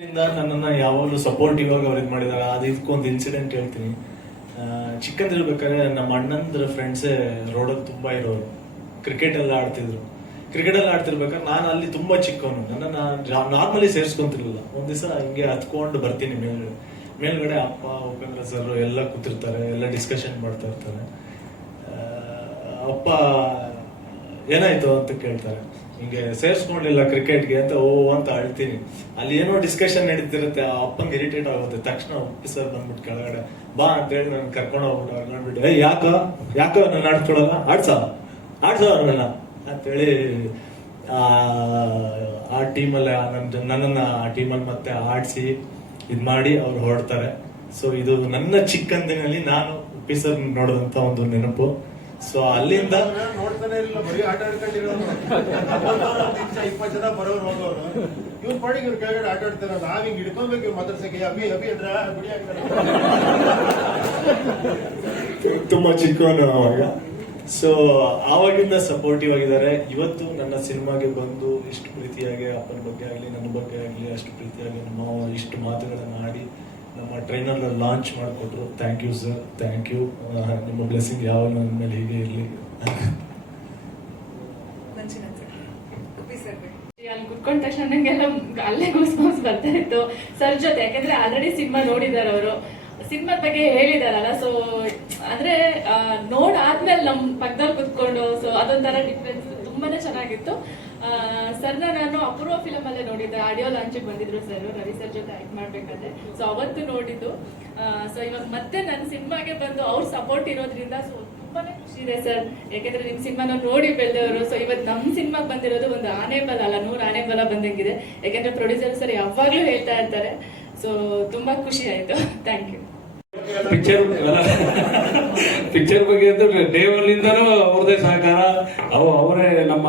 ನನ್ನನ್ನು ಯಾವಾಗಲೂ ಸಪೋರ್ಟಿವ್ ಆಗಿ ಅವ್ರಿಗೆ ಮಾಡಿದಾರೆ. ಅದು ಇದಕ್ಕೊಂದು ಇನ್ಸಿಡೆಂಟ್ ಹೇಳ್ತೀನಿ. ಚಿಕ್ಕಂದಿರ್ಬೇಕಾದ್ರೆ ನಮ್ಮ ಅಣ್ಣಂದ್ರ ಫ್ರೆಂಡ್ಸೇ ರೋಡಲ್ಲಿ ತುಂಬಾ ಇರೋರು, ಕ್ರಿಕೆಟ್ ಎಲ್ಲ ಆಡ್ತಿದ್ರು. ಕ್ರಿಕೆಟ್ ಎಲ್ಲ ಆಡ್ತಿರ್ಬೇಕಾದ್ರೆ ನಾನು ಅಲ್ಲಿ ತುಂಬಾ ಚಿಕ್ಕವನು, ನನ್ನನ್ನು ನಾರ್ಮಲಿ ಸೇರಿಸ್ಕೊಂತಿರ್ಲಿಲ್ಲ. ಒಂದ್ ದಿವಸ ಹಿಂಗೆ ಹತ್ಕೊಂಡು ಬರ್ತೀನಿ ಮೇಲ್ಗಡೆ ಅಪ್ಪ ಉಪೇಂದ್ರ ಸರ್ ಎಲ್ಲ ಕೂತಿರ್ತಾರೆ, ಎಲ್ಲ ಡಿಸ್ಕಷನ್ ಮಾಡ್ತಾ ಇರ್ತಾರೆ. ಅಪ್ಪ ಏನಾಯ್ತು ಅಂತ ಕೇಳ್ತಾರೆ. ಹಿಂಗೆ ಸೇರ್ಸ್ಕೊಂಡಿಲ್ಲ ಕ್ರಿಕೆಟ್ಗೆ ಅಂತ ಓ ಅಂತ ಅಳ್ತೀನಿ. ಅಲ್ಲಿ ಏನೋ ಡಿಸ್ಕಷನ್ ನಡೀತಿರುತ್ತೆ, ಆ ಅಪ್ಪಂಗೆ ಇರಿಟೇಟ್ ಆಗುತ್ತೆ. ತಕ್ಷಣ ಸರ್ ಬಂದ್ಬಿಟ್ಟು ಕೆಳಗಡೆ ಬಾ ಅಂತ ಹೇಳಿ ನಾನು ಕರ್ಕೊಂಡು ಹೋಗ್ಬಿಟ್ಟು ನೋಡ್ಬಿಟ್ಟು ಯಾಕೋ ನನ್ನ ಆಡ್ಕೊಳಲ್ಲ, ಆಡ್ಸೋ ನನ್ನ ಅಂತೇಳಿ ಆ ಟೀಮಲ್ಲಿ ನನ್ನನ್ನು ಆ ಟೀಮಲ್ಲಿ ಮತ್ತೆ ಆಡಿಸಿ ಇದು ಮಾಡಿ ಅವ್ರು ಹೊರಡ್ತಾರೆ. ಸೊ ಇದು ನನ್ನ ಚಿಕ್ಕಂದಿನಲ್ಲಿ ನಾನು ಉಪ್ಪಿ ಸರ್ ನೋಡಿದಂತ ಒಂದು ನೆನಪು. ಸೊ ಅಲ್ಲಿಂದ ನೋಡ್ತಾನೆ ಇಲ್ಲ, ಬರೀ ಆಟ ಆಡ್ಕೊಂಡಿರೋರು. 20 ಜನ ಬರೋರು ಹೋಗೋರು, ಇವ್ರ ಪಾಡಿಗೆ ಇವ್ರು ಕೆಳಗಡೆ ಆಟ ಆಡ್ತಾರ. ನಾವ್ ಹಿಂಗ್ ಹಿಡ್ಕೊಬೇಕು ಇವ್ರು ಮದರ್ಸಕ್ಕೆ ಅಭಿ ಅದ್ರ ಬಿಡಿ ಆಗ್ತಾರೆ. ತುಂಬಾ ಚಿಕ್ಕವನು ಅವಾಗ. ಸೊ ಆವಾಗಿಂದ ಸಪೋರ್ಟಿವ್ ಆಗಿದ್ದಾರೆ. ಇವತ್ತು ನನ್ನ ಸಿನಿಮಾಗೆ ಬಂದು ಇಷ್ಟು ಪ್ರೀತಿಯಾಗಿ ಅಪ್ಪನ ಬಗ್ಗೆ ಆಗಲಿ ನನ್ನ ಬಗ್ಗೆ ಆಗಲಿ ಅಷ್ಟು ಪ್ರೀತಿಯಾಗಿ ನಮ್ಮ ಇಷ್ಟು ಮಾತುಗಳನ್ನು ಆಡಿ ನಮ್ಮ ಟ್ರೈನರ್ ಲಾಂಚ್ ಮಾಡಿಕೊಟ್ರು. Thank you sir, thank you. ನಿಮ್ಮ ಬ್ಲೆಸ್ಸಿಂಗ್ ಯಾವಾಗ ನನ್ನ ಮೇಲೆ ಹೀಗೆ ಇರಲಿ. ಅಲ್ಲಿ ಕುತ್ಕೊಂಡ ತಕ್ಷಣ ನಂಗೆಲ್ಲ ಅಲ್ಲೇ ಗೂಸ್ಬಂಪ್ಸ್ ಬರ್ತಾ ಇತ್ತು ಸರ್ ಜೊತೆ. ಯಾಕಂದ್ರೆ ಆಲ್ರೆಡಿ ಸಿನಿಮಾ ನೋಡಿದಾರೆ ಅವರು, ಸಿನಿಮಾದ ಬಗ್ಗೆ ಹೇಳಿದಾರಲ್ಲ. ಸೊ ಅಂದ್ರೆ ನೋಡಾದ್ಮೇಲೆ ನಮ್ ಪಕ್ಕದಲ್ಲಿ ಕುತ್ಕೊಂಡು, ಸೊ ಅದೊಂಥರ ಡಿಫ್ರೆನ್ಸ್ ತುಂಬಾನೇ ಚೆನ್ನಾಗಿತ್ತು. ಸರ್ನ ನಾನು ಅಪೂರ್ವ ಫಿಲಮ್ ಅಲ್ಲೇ ನೋಡಿದ್ದೆ, ಆಡಿಯೋ ಲಾಂಚ್ ಬಂದಿದ್ರು ಸರ್, ರವಿ ಸರ್ ಜೊತೆ ಆಕ್ಟ್ ಮಾಡ್ಬೇಕಾದ್ರೆ. ಸೊ ಅವತ್ತು ನೋಡಿದ್ದು. ಸೊ ಇವಾಗ ಮತ್ತೆ ನನ್ನ ಸಿನಿಮಾಗೆ ಬಂದು ಅವ್ರ ಸಪೋರ್ಟ್ ಇರೋದ್ರಿಂದ ಸೊ ತುಂಬಾನೇ ಖುಷಿ ಇದೆ ಸರ್. ಯಾಕಂದ್ರೆ ನಿಮ್ ಸಿನಿಮಾನ ನೋಡಿ ಬೆಳೆದವರು. ಸೊ ಇವತ್ತು ನಮ್ ಸಿನಿಮಾಗೆ ಬಂದಿರೋದು ಒಂದು ಆನೆ ಬಲ ಅಲ್ಲ, 100 ಆನೆ ಬಲ ಬಂದಂಗಿದೆ. ಯಾಕಂದ್ರೆ ಪ್ರೊಡ್ಯೂಸರ್ ಸರ್ ಯಾವಾಗ್ಲೂ ಹೇಳ್ತಾ ಇರ್ತಾರೆ. ಸೊ ತುಂಬಾ ಖುಷಿ ಆಯ್ತು. Thank you. ಪಿಕ್ಚರ್ ಬಗ್ಗೆ ಅಂತೂ ಡೇವಲ್ಲಿಂದನೂ ಅವ್ರದೇ ಸಹಕಾರ. ಅವರೇ ನಮ್ಮ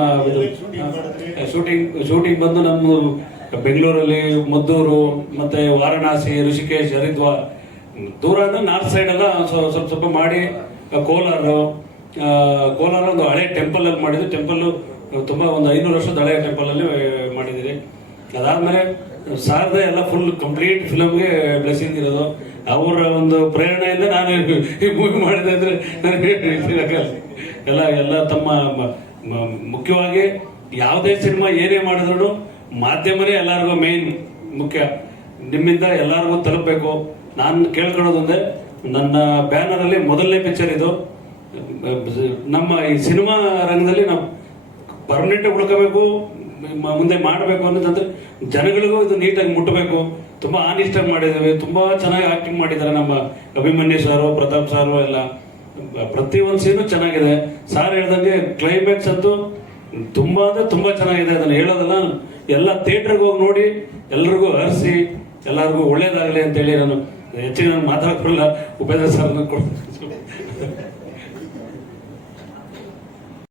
ಶೂಟಿಂಗ್ ಬಂದು ನಮ್ಮ ಬೆಂಗಳೂರಲ್ಲಿ ಮದ್ದೂರು ಮತ್ತೆ ವಾರಣಾಸಿ, ಋಷಿಕೇಶ್, ಹರಿದ್ವಾರ್, ದೂರ ಅಂದ್ರೆ ನಾರ್ತ್ ಸೈಡ್ ಎಲ್ಲ ಸ್ವಲ್ಪ ಮಾಡಿ, ಕೋಲಾರ ಒಂದು ಹಳೆ ಟೆಂಪಲ್ ಅಲ್ಲಿ ಮಾಡಿದ್ವಿ. ಟೆಂಪಲ್ ತುಂಬಾ ಒಂದು 500 ವರ್ಷದ ಹಳೆ ಟೆಂಪಲ್ ಅಲ್ಲಿ ಮಾಡಿದಿರಿ. ಅದಾದ್ಮೇಲೆ ಸಾರದ ಎಲ್ಲ ಫುಲ್ ಕಂಪ್ಲೀಟ್ ಫಿಲಮ್ಗೆ ಬ್ಲೆಸ್ಸಿಂಗ್ ಇರೋದು. ಅವರ ಒಂದು ಪ್ರೇರಣೆಯಿಂದ ನಾನು ಈ ಮೂವಿ ಮಾಡಿದೆ ಅಂದ್ರೆ ಎಲ್ಲ ತಮ್ಮ ಮುಖ್ಯವಾಗಿ ಯಾವುದೇ ಸಿನಿಮಾ ಏನೇ ಮಾಡಿದ್ರು ಮಾಧ್ಯಮನೇ ಎಲ್ಲರಿಗೂ ಮೇನ್ ಮುಖ್ಯ. ನಿಮ್ಮಿಂದ ಎಲ್ಲರಿಗೂ ತಲುಪಬೇಕು. ನಾನು ಕೇಳ್ಕೊಳ್ಳೋದೊಂದೇ, ನನ್ನ ಬ್ಯಾನರ್ ಅಲ್ಲಿ ಮೊದಲನೇ ಪಿಕ್ಚರ್ ಇದು. ನಮ್ಮ ಈ ಸಿನಿಮಾ ರಂಗದಲ್ಲಿ ನಾವು ಪರ್ಮನೆಂಟ್ ಉಳ್ಕೋಬೇಕು, ಮುಂದೆ ಮಾಡಬೇಕು ಅನ್ನೋದಂದ್ರೆ ಜನಗಳಿಗೂ ಇದು ನೀಟಾಗಿ ಮುಟ್ಟಬೇಕು. ತುಂಬಾ ಆನಿಸ್ಟ್ ಮಾಡಿದ್ದೇವೆ, ತುಂಬಾ ಚೆನ್ನಾಗಿ ಆಕ್ಟಿಂಗ್ ಮಾಡಿದ್ದಾರೆ ನಮ್ಮ ಅಭಿಮನ್ಯು ಸಾರು, ಪ್ರತಾಪ್ ಸಾರು ಎಲ್ಲ. ಪ್ರತಿಯೊಂದು ಸೀನು ಚೆನ್ನಾಗಿದೆ. ಸಾರ್ ಹೇಳ್ದಂಗೆ ಕ್ಲೈಮ್ಯಾಕ್ಸ್ ಅಂತೂ ತುಂಬಾ ಅಂದ್ರೆ ತುಂಬಾ ಚೆನ್ನಾಗಿದೆ. ಅದನ್ನ ಹೇಳೋದಲ್ಲ, ಎಲ್ಲ ಥಿಯೇಟರ್ಗೆ ಹೋಗಿ ನೋಡಿ ಎಲ್ರಿಗೂ ಹರಿಸಿ ಎಲ್ಲರಿಗೂ ಒಳ್ಳೇದಾಗಲಿ ಅಂತೇಳಿ ನಾನು ಹೆಚ್ಚಿಗೆ ನಾನು ಮಾತಾಡ್ಕೊಳ್ಳಲ್ಲ. ಉಪೇಂದ್ರ ಸರ್